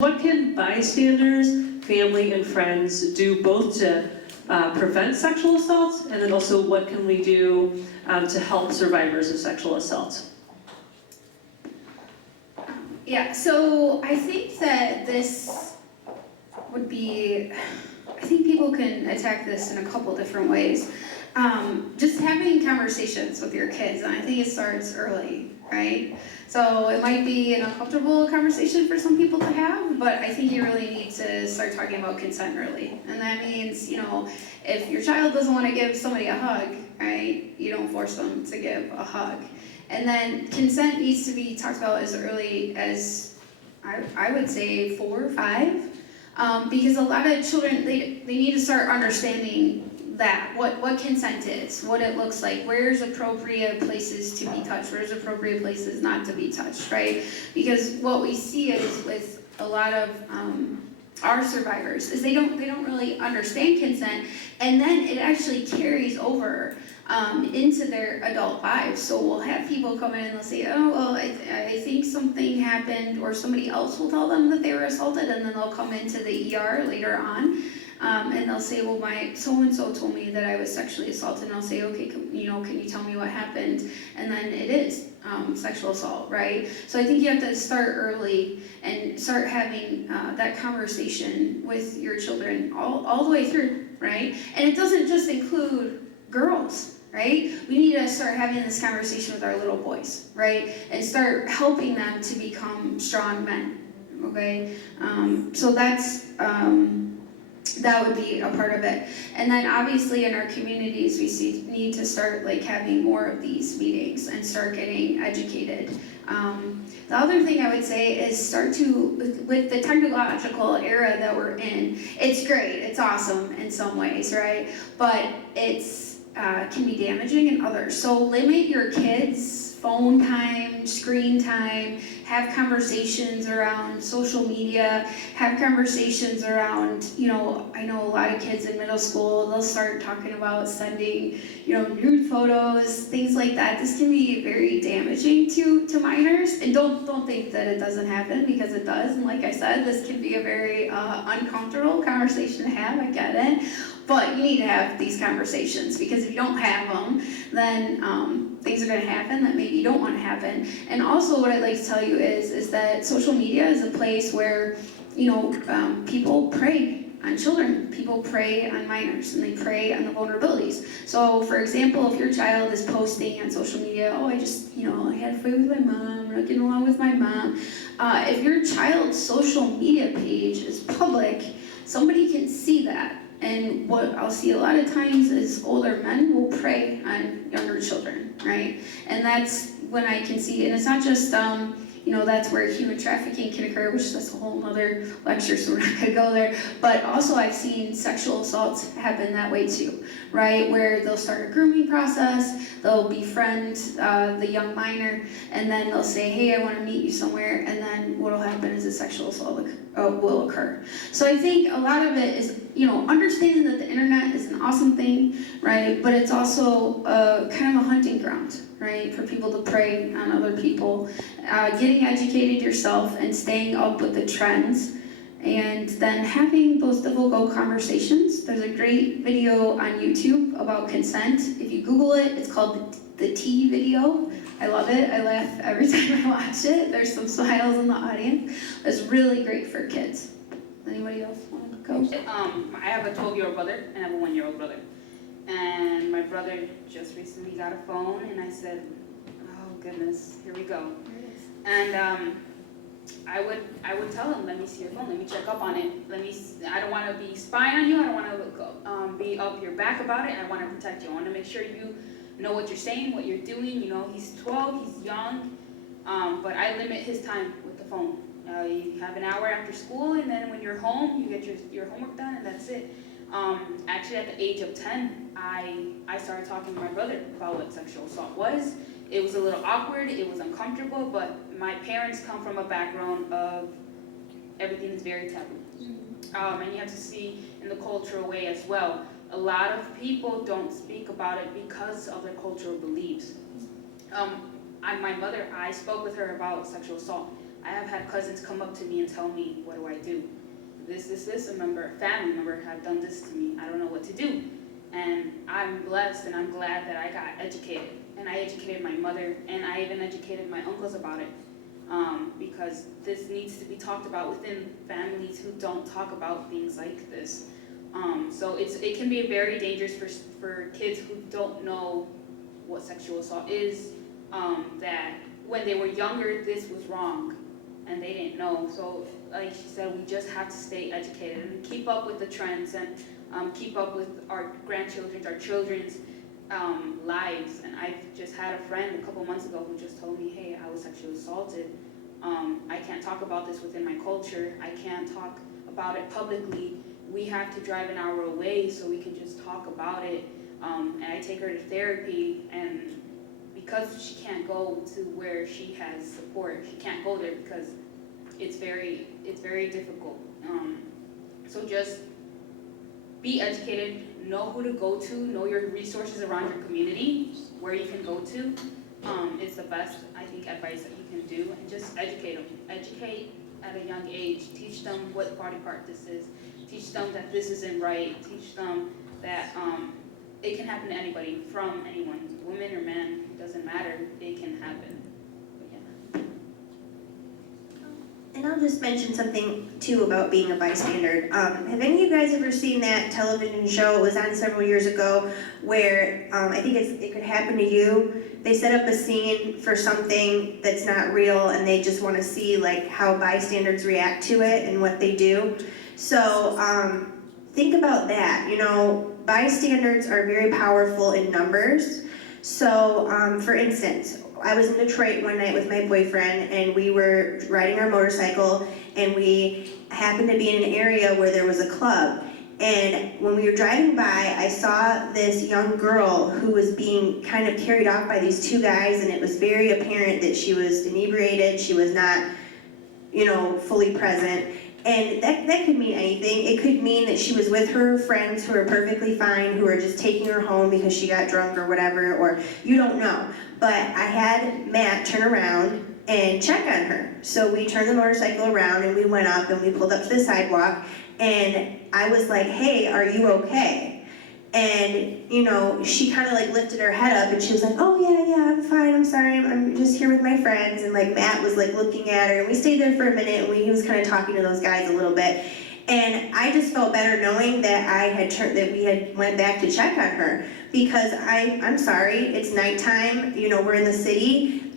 What can bystanders, family, and friends do both to prevent sexual assault, and then also what can we do to help survivors of sexual assault? Yeah, so I think that this would be, I think people can attack this in a couple different ways. Just having conversations with your kids, and I think it starts early, right? So it might be an uncomfortable conversation for some people to have, but I think you really need to start talking about consent early. And that means, if your child doesn't want to give somebody a hug, right, you don't force them to give a hug. And then consent needs to be talked about as early as, I would say, 4 or 5, because a lot of children, they need to start understanding that, what consent is, what it looks like, where's appropriate places to be touched, where's appropriate places not to be touched, right? Because what we see is with a lot of our survivors is they don't really understand consent, and then it actually carries over into their adult lives. So we'll have people come in and they'll say, oh, well, I think something happened, or somebody else will tell them that they were assaulted, and then they'll come into the ER later on. And they'll say, well, my so-and-so told me that I was sexually assaulted. And I'll say, okay, can you tell me what happened? And then it is sexual assault, right? So I think you have to start early and start having that conversation with your children all the way through, right? And it doesn't just include girls, right? We need to start having this conversation with our little boys, right? And start helping them to become strong men, okay? So that's... that would be a part of it. And then obviously in our communities, we need to start having more of these meetings and start getting educated. The other thing I would say is start to, with the technological era that we're in, it's great, it's awesome in some ways, right? But it's can be damaging in others. So limit your kids' phone time, screen time, have conversations around social media, have conversations around, I know a lot of kids in middle school, they'll start talking about sending, nude photos, things like that. This can be very damaging to minors, and don't think that it doesn't happen, because it does. And like I said, this can be a very uncomfortable conversation to have, I get it. But you need to have these conversations, because if you don't have them, then things are going to happen that maybe you don't want to happen. And also what I'd like to tell you is that social media is a place where, people prey on children, people prey on minors, and they prey on the vulnerabilities. So for example, if your child is posting on social media, oh, I just, I had a fight with my mom, I'm not getting along with my mom. If your child's social media page is public, somebody can see that. And what I'll see a lot of times is older men will prey on younger children, right? And that's when I can see, and it's not just, that's where human trafficking can occur, which that's a whole other lecture, so we're not gonna go there. But also I've seen sexual assaults happen that way too, right? Where they'll start a grooming process, they'll befriend the young minor, and then they'll say, hey, I wanna meet you somewhere, and then what'll happen is a sexual assault will occur. So I think a lot of it is, understanding that the internet is an awesome thing, right? But it's also kind of a hunting ground, right? For people to prey on other people. Getting educated yourself and staying up with the trends, and then having those difficult conversations. There's a great video on YouTube about consent. If you Google it, it's called the T video. I love it. I laugh every time I watch it. There's some smiles in the audience. It's really great for kids. Anybody else want to go? I have a 12-year-old brother and I have a 1-year-old brother. And my brother just recently got a phone, and I said, oh goodness, here we go. And I would tell him, let me see your phone, let me check up on it. I don't want to be spying on you, I don't want to be up your back about it, I want to protect you. I want to make sure you know what you're saying, what you're doing. He's 12, he's young, but I limit his time with the phone. You have an hour after school, and then when you're home, you get your homework done, and that's it. Actually, at the age of 10, I started talking to my brother about what sexual assault was. It was a little awkward, it was uncomfortable, but my parents come from a background of everything is very taboo. And you have to see in the cultural way as well. A lot of people don't speak about it because of their cultural beliefs. My mother, I spoke with her about sexual assault. I have had cousins come up to me and tell me, what do I do? This, a family member had done this to me. I don't know what to do. And I'm blessed and I'm glad that I got educated. And I educated my mother, and I even educated my uncles about it. Because this needs to be talked about within families who don't talk about things like this. So it can be very dangerous for kids who don't know what sexual assault is, that when they were younger, this was wrong, and they didn't know. So like she said, we just have to stay educated and keep up with the trends and keep up with our grandchildren's, our children's lives. And I just had a friend a couple months ago who just told me, hey, I was sexually assaulted. I can't talk about this within my culture. I can't talk about it publicly. We have to drive an hour away so we can just talk about it. And I take her to therapy, and because she can't go to where she has support, she can't go there because it's very difficult. So just be educated, know who to go to, know your resources around your community, where you can go to. It's the best, I think, advice that you can do, and just educate them. Educate at a young age. Teach them what body part this is. Teach them that this isn't right. Teach them that it can happen to anybody, from anyone, woman or man, it doesn't matter, it can happen. But yeah. And I'll just mention something too about being a bystander. Have any of you guys ever seen that television show? It was on several years ago, where I think it could happen to you. They set up a scene for something that's not real, and they just want to see like how bystanders react to it and what they do. So think about that. You know, bystanders are very powerful in numbers. So for instance, I was in Detroit one night with my boyfriend, and we were riding our motorcycle, and we happened to be in an area where there was a club. And when we were driving by, I saw this young girl who was being kind of carried off by these two guys, and it was very apparent that she was inebriated, she was not, you know, fully present. And that could mean anything. It could mean that she was with her friends who are perfectly fine, who are just taking her home because she got drunk or whatever, or you don't know. But I had Matt turn around and check on her. So we turned the motorcycle around and we went up and we pulled up to the sidewalk, and I was like, hey, are you okay? And, you know, she kind of like lifted her head up and she was like, oh yeah, I'm fine, I'm sorry, I'm just here with my friends. And like Matt was like looking at her, and we stayed there for a minute, and he was kind of talking to those guys a little bit. And I just felt better knowing that we had went back to check on her, because I'm sorry, it's nighttime, you know, we're in the city.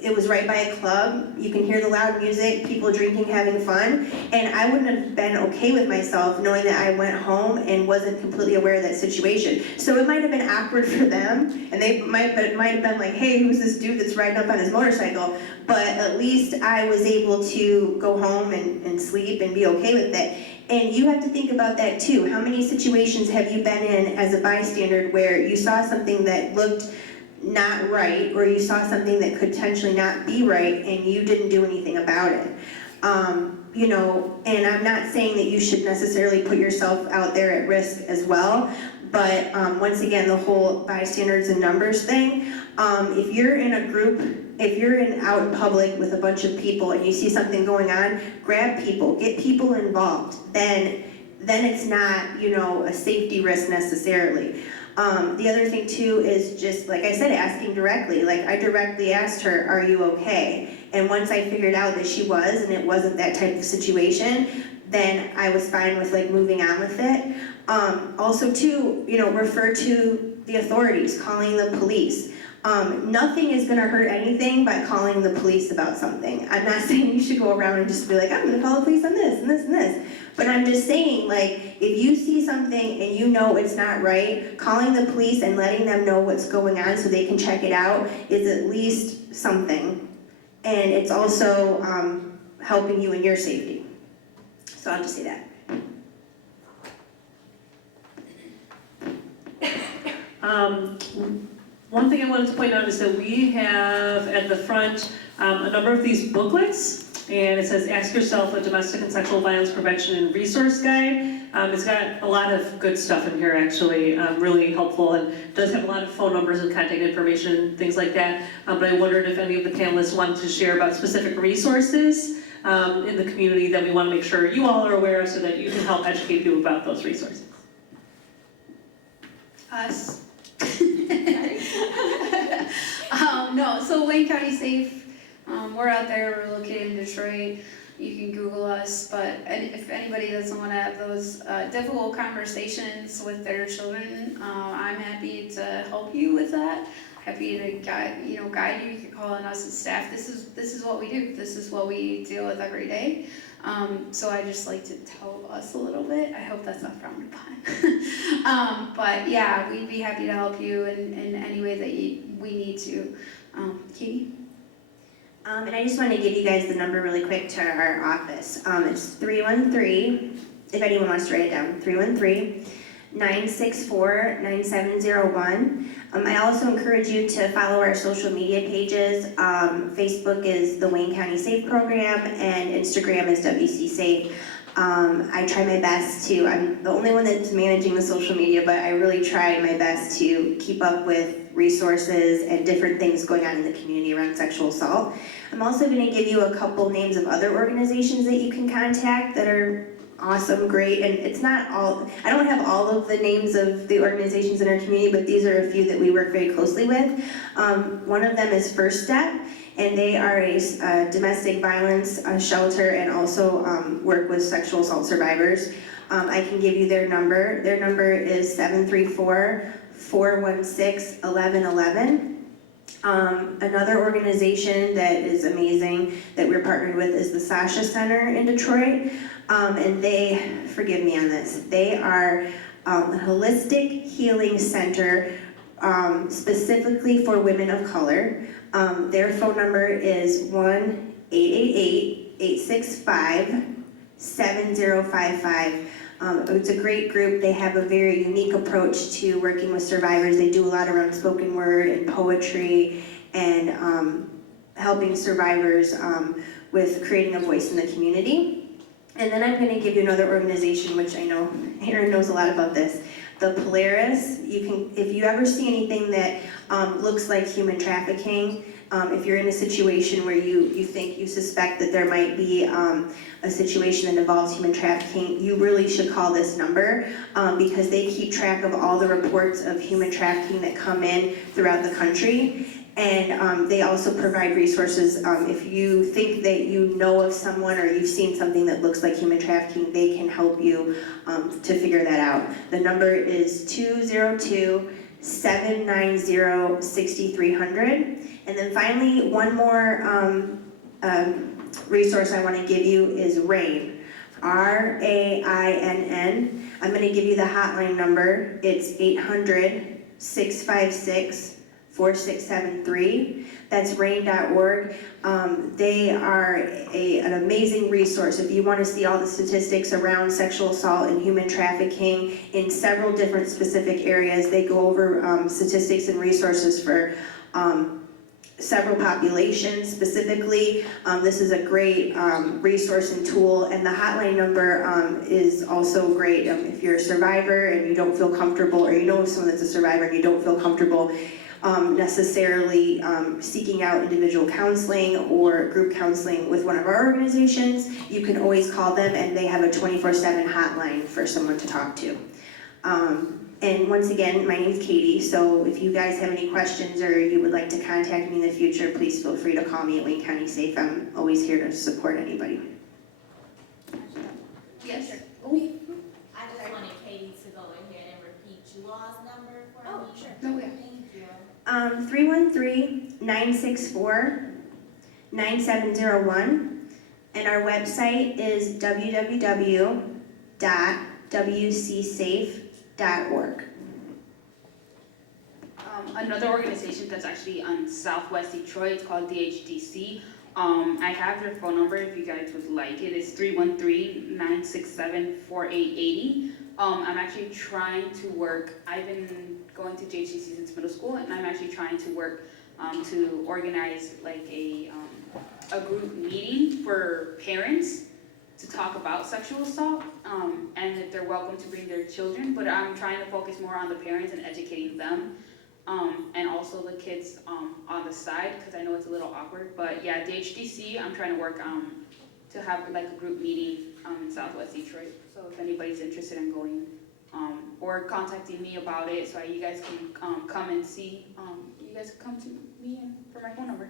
It was right by a club. You can hear the loud music, people drinking, having fun. And I wouldn't have been okay with myself knowing that I went home and wasn't completely aware of that situation. So it might have been awkward for them, and it might have been like, hey, who's this dude that's riding up on his motorcycle? But at least I was able to go home and sleep and be okay with it. And you have to think about that too. How many situations have you been in as a bystander where you saw something that looked not right, or you saw something that could potentially not be right, and you didn't do anything about it? You know, and I'm not saying that you should necessarily put yourself out there at risk as well, but once again, the whole bystanders and numbers thing, if you're in a group, if you're out in public with a bunch of people and you see something going on, grab people, get people involved. Then it's not, you know, a safety risk necessarily. The other thing too is just, like I said, asking directly. Like I directly asked her, are you okay? And once I figured out that she was, and it wasn't that type of situation, then I was fine with like moving on with it. Also too, you know, refer to the authorities, calling the police. Nothing is gonna hurt anything by calling the police about something. I'm not saying you should go around and just be like, I'm gonna call the police on this and this and this. But I'm just saying, like, if you see something and you know it's not right, calling the police and letting them know what's going on so they can check it out is at least something. And it's also helping you in your safety. So I'll just say that. One thing I wanted to point out is that we have at the front a number of these booklets And it says, ask yourself a domestic and sexual violence prevention and resource guide. It's got a lot of good stuff in here, actually, really helpful, and does have a lot of phone numbers and contact information, things like that. But I wondered if any of the panelists wanted to share about specific resources in the community that we want to make sure you all are aware of so that you can help educate people about those resources. Us. No, so Wayne County Safe, we're out there, we're located in Detroit. You can Google us, but if anybody doesn't want to have those difficult conversations with their children, I'm happy to help you with that. Happy to guide you. You can call on us as staff. This is what we do. This is what we deal with every day. So I just like to tell us a little bit. I hope that's not frowned upon. But yeah, we'd be happy to help you in any way that we need to. Katie? And I just want to give you guys the number really quick to our office. It's 313, if anyone wants to write it down, 313-964-9701. I also encourage you to follow our social media pages. Facebook is the Wayne County Safe Program, and Instagram is WC Safe. I try my best to, I'm the only one that's managing the social media, but I really try my best to keep up with resources and different things going on in the community around sexual assault. I'm also going to give you a couple names of other organizations that you can contact that are awesome, great, and it's not all, I don't have all of the names of the organizations in our community, but these are a few that we work very closely with. One of them is First Step, and they are a domestic violence shelter and also work with sexual assault survivors. I can give you their number. Their number is 734-416-1111. Another organization that is amazing that we're partnered with is the Sasha Center in Detroit. And they, forgive me on this, they are a holistic healing center specifically for women of color. Their phone number is 1-888-865-7055. It's a great group. They have a very unique approach to working with survivors. They do a lot around spoken word and poetry and helping survivors with creating a voice in the community. And then I'm going to give you another organization, which I know Erin knows a lot about this. The Polaris. You can, if you ever see anything that looks like human trafficking, if you're in a situation where you suspect that there might be a situation that involves human trafficking, you really should call this number because they keep track of all the reports of human trafficking that come in throughout the country. And they also provide resources. If you think that you know of someone or you've seen something that looks like human trafficking, they can help you to figure that out. The number is 202-790-6300. And then finally, one more resource I want to give you is RAINN, RAINN. I'm going to give you the hotline number. It's 800-656-4673. That's rain.org. They are an amazing resource. If you want to see all the statistics around sexual assault and human trafficking in several different specific areas, they go over statistics and resources for several populations specifically. This is a great resource and tool, and the hotline number is also great. If you're a survivor and you don't feel comfortable, or you know someone that's a survivor and you don't feel comfortable necessarily seeking out individual counseling or group counseling with one of our organizations, you can always call them, and they have a 24/7 hotline for someone to talk to. And once again, my name's Katie, so if you guys have any questions or you would like to contact me in the future, please feel free to call me at Wayne County Safe. I'm always here to support anybody. Yes. I just wanted Katie to go ahead and repeat you all's number for me. Oh, sure. No, yeah. Thank you. 313-964-9701, and our website is www.wcsafe.org. Another organization that's actually on Southwest Detroit called DHDC. I have their phone number if you guys would like it. It's 313-967-4880. I'm actually trying to work, I've been going to DHDC since middle school, and I'm actually trying to work to organize like a a group meeting for parents to talk about sexual assault, and that they're welcome to bring their children, but I'm trying to focus more on the parents and educating them, and also the kids on the side, because I know it's a little awkward, but yeah, the HDC, I'm trying to work to have like a group meeting in Southwest Detroit, so if anybody's interested in going, or contacting me about it, so you guys can come and see, you guys can come to me for my phone number.